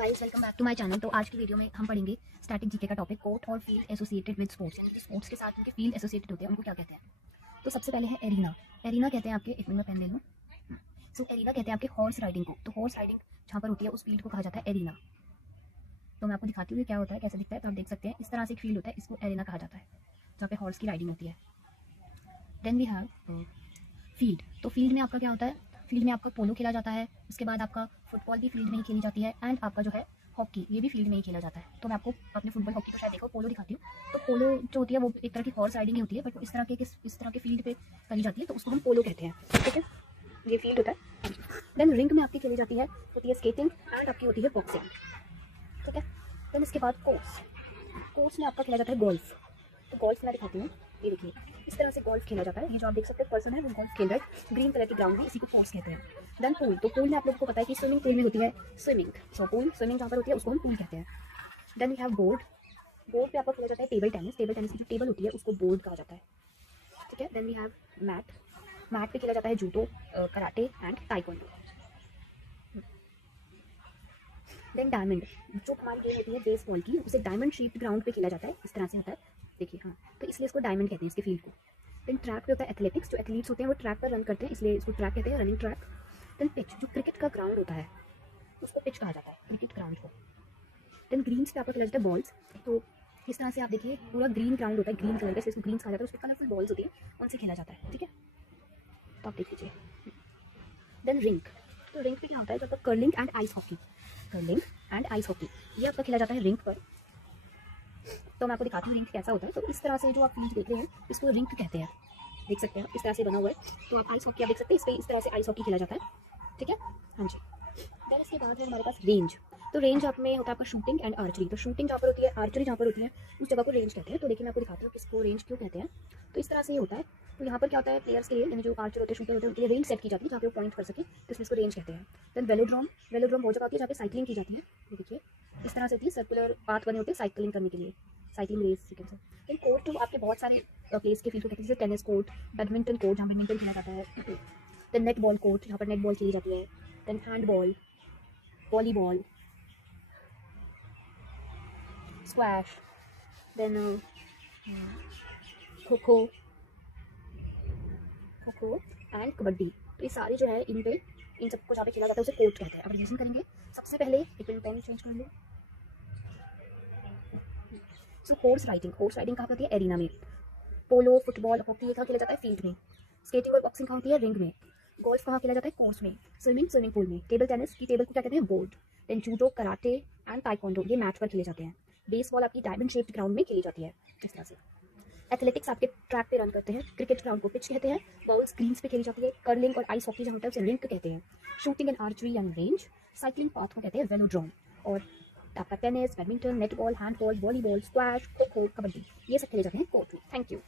Guys, welcome back to my channel. तो आज की वीडियो में हम पढ़ेंगे स्टैटिक जीके का टॉपिक कोर्ट और फील्ड एसोसिएटेड विद स्पोर्ट्स, यानी कि स्पोर्ट्स के साथ उनके फील्ड एसोसिएटेड होते हैं, उनको क्या कहते हैं। तो सबसे पहले है एरिना। एरिना कहते हैं आपके, एक मिनट में पेन ले लूँ। सो एरिना कहते हैं आपके हॉर्स राइडिंग को। तो हॉर्स राइडिंग जहाँ पर होती है उस फील्ड को कहा जाता है एरिना। तो मैं आपको दिखाती हूँ क्या होता है, कैसे दिखता है। तो आप देख सकते हैं इस तरह से एक फील्ड होता है, इसको एरिना कहा जाता है, जहाँ पे हॉर्स की राइडिंग होती है। Then we have field. तो फील्ड में आपका क्या होता है, फील्ड में आपका पोलो खेला जाता है, उसके बाद आपका फुटबॉल भी फील्ड में ही खेली जाती है, एंड आपका जो है हॉकी, ये भी फील्ड में ही खेला जाता है। तो मैं आपको अपने फुटबॉल हॉकी तो शायद देखो, पोलो दिखाती हूँ। तो पोलो जो होती है वो एक तरह की हॉर्स राइडिंग ही होती है, बट वो इस तरह के फील्ड पे करी जाती है, तो उसको हम पोलो कहते हैं। ठीक है, ये फील्ड होता है। देन रिंग में आपकी खेली जाती है, होती है स्केटिंग, एंड आपकी होती है बॉक्सिंग। ठीक है, देन इसके बाद कोर्स। कोर्स में आपका खेला जाता है गोल्फ। तो गोल्फ मैं दिखाती हूँ, ये देखिए इस तरह से गोल्फ खेला जाता है। ये जो आप देख सकते हैं पर्सन है वो गोल्फ खेल रहा है, ग्रीन कलर की ग्राउंड में, इसी को कोर्स कहते हैं। Then pool. तो पूल में आप लोगों को पता है कि स्विमिंग पूल भी होती है, स्विमिंग। सो पूल, स्विमिंग जहाँ पर होती है उसको हम पूल कहते हैं। Then we have board. Board पे आपका खेला जाता है टेबल टेनिस। टेबल टेनिस की जो टेबल होती है उसको बोर्ड कहा जाता है। ठीक है, then we have mat. Mat पे खेला जाता है judo, karate and taekwondo. Then diamond. जो हमारी गेम होती है बेसबॉल की, उसे डायमंड शेप्ड ग्राउंड पे खेला जाता है, इस तरह से होता है, देखिए। हाँ, तो इसलिए इसको डायमंड कहते हैं इसके फील्ड को। देन ट्रैक पे होता है एथलेटिक्स। जो एथलीट्स होते हैं वो ट्रैक पर रन करते हैं, इसलिए इसको ट्रैक कहते हैं, रनिंग ट्रैक। Then pitch. जो क्रिकेट का ग्राउंड होता है उसको पिच कहा जाता है, क्रिकेट ग्राउंड को। देन ग्रीन्स पे आपको खेला जाता है बॉल्स। तो इस तरह से आप देखिए पूरा ग्रीन ग्राउंड होता है, ग्रीन कलर का, इसलिए इसको ग्रीन्स कहा जाता है। उस पर कलरफुल बॉल्स होती है, उनसे खेला जाता है। ठीक है, तो आप देख लीजिए। Then ring. तो रिंग पे क्या होता है, जो आपका curling and ice hockey, curling and ice hockey, ये आपका खेला जाता है रिंग पर। तो मैं आपको दिखाती हूँ रिंग कैसा होता है। तो इस तरह से जो आप फील्ड देख रहे हैं इसको रिंग कहते हैं, देख सकते हैं इस तरह से बना हुआ है। तो आप आइस हॉकी आप देख सकते हैं, इस पर इस तरह से आइस हॉकी खेला जाता है। ठीक है, हाँ जी। देन इसके बाद है हमारे पास रेंज। तो रेंज आप में होता है आपका शूटिंग एंड आर्चरी। तो शूटिंग जहाँ पर होती है, आर्चरी जहाँ पर होती है, उस जगह को रेंज कहते हैं। तो देखिए मैं आपको दिखाती हूँ किसको रेंज क्यों कहते हैं। तो इस तरह से ये होता है। तो यहाँ पर क्या होता है, प्लेयर्स के लिए, यानी जो आर्चर होते हैं, शूटर होते हैं, उनके लिए रेंज सेट की जाती है जहाँ पे वो पॉइंट कर सके, तो इसलिए इसको रेंज कहते हैं। देन वेलोड्रॉम। वेलोड्रॉम वो जगह होती है जहाँ पे साइकिलिंग की जाती है, ये देखिए इस तरह से होती है, सर्कुलर पाथ बने होते हैं साइकिलिंग करने के लिए, साइकिलिंग रेस सेकेंड से। इन कोर्ट तो आपके बहुत सारे प्लेस के फील्ड को कहते हैं, जैसे टेनिस कोर्ट, बैडमिंटन कोर्ट जहाँ बैडमिंटन खेला जाता है, देन नेट बॉल कोर्ट जहाँ पर नेट बॉल खेली जाती है, then hand ball, volleyball, squash, then kho kho, खो एंड कबड्डी। तो ये सारे जो है इन सबको जहाँ पे खेला जाता है उसे कोर्ट कहते हैं। अब रिविजन करेंगे। सबसे पहले एक मिनट पेन चेंज कर लो। सो हॉर्स राइडिंग। हॉर्स राइडिंग कहाँ पे होती है, एरिना में। पोलो, फुटबॉल, हॉकी ये कहाँ खेला जाता है, फील्ड में। स्केटिंग और बॉक्सिंग कहाँ होती है, रिंग में। गोल्फ कहाँ खेला जाता है, कोर्स में। स्विमिंग, स्विमिंग पूल में। टेबल टेनिस की टेबल को क्या कहते हैं, board. Then judo, karate and taekwondo ये मैच पर खेले जाते हैं। बेसबॉल आपकी डायमंड शेप्ड ग्राउंड में खेली जाती है, इस तरह से। एथलेटिक्स आपके ट्रैक पे रन करते हैं, क्रिकेट ग्राउंड को पिच कहते हैं, बॉल्स ग्रीन्स पे खेली जाती है, कर्लिंग और आइस हॉकी जहाँ होता है उसे रिंक कहते हैं, shooting and archery and range, cycling path को कहते हैं वेलोड्रॉम, और आपका tennis, badminton, netball, handball, volleyball, squash, kho kho, kabaddi ये सब खेले जाते हैं कोर्ट में। Thank you.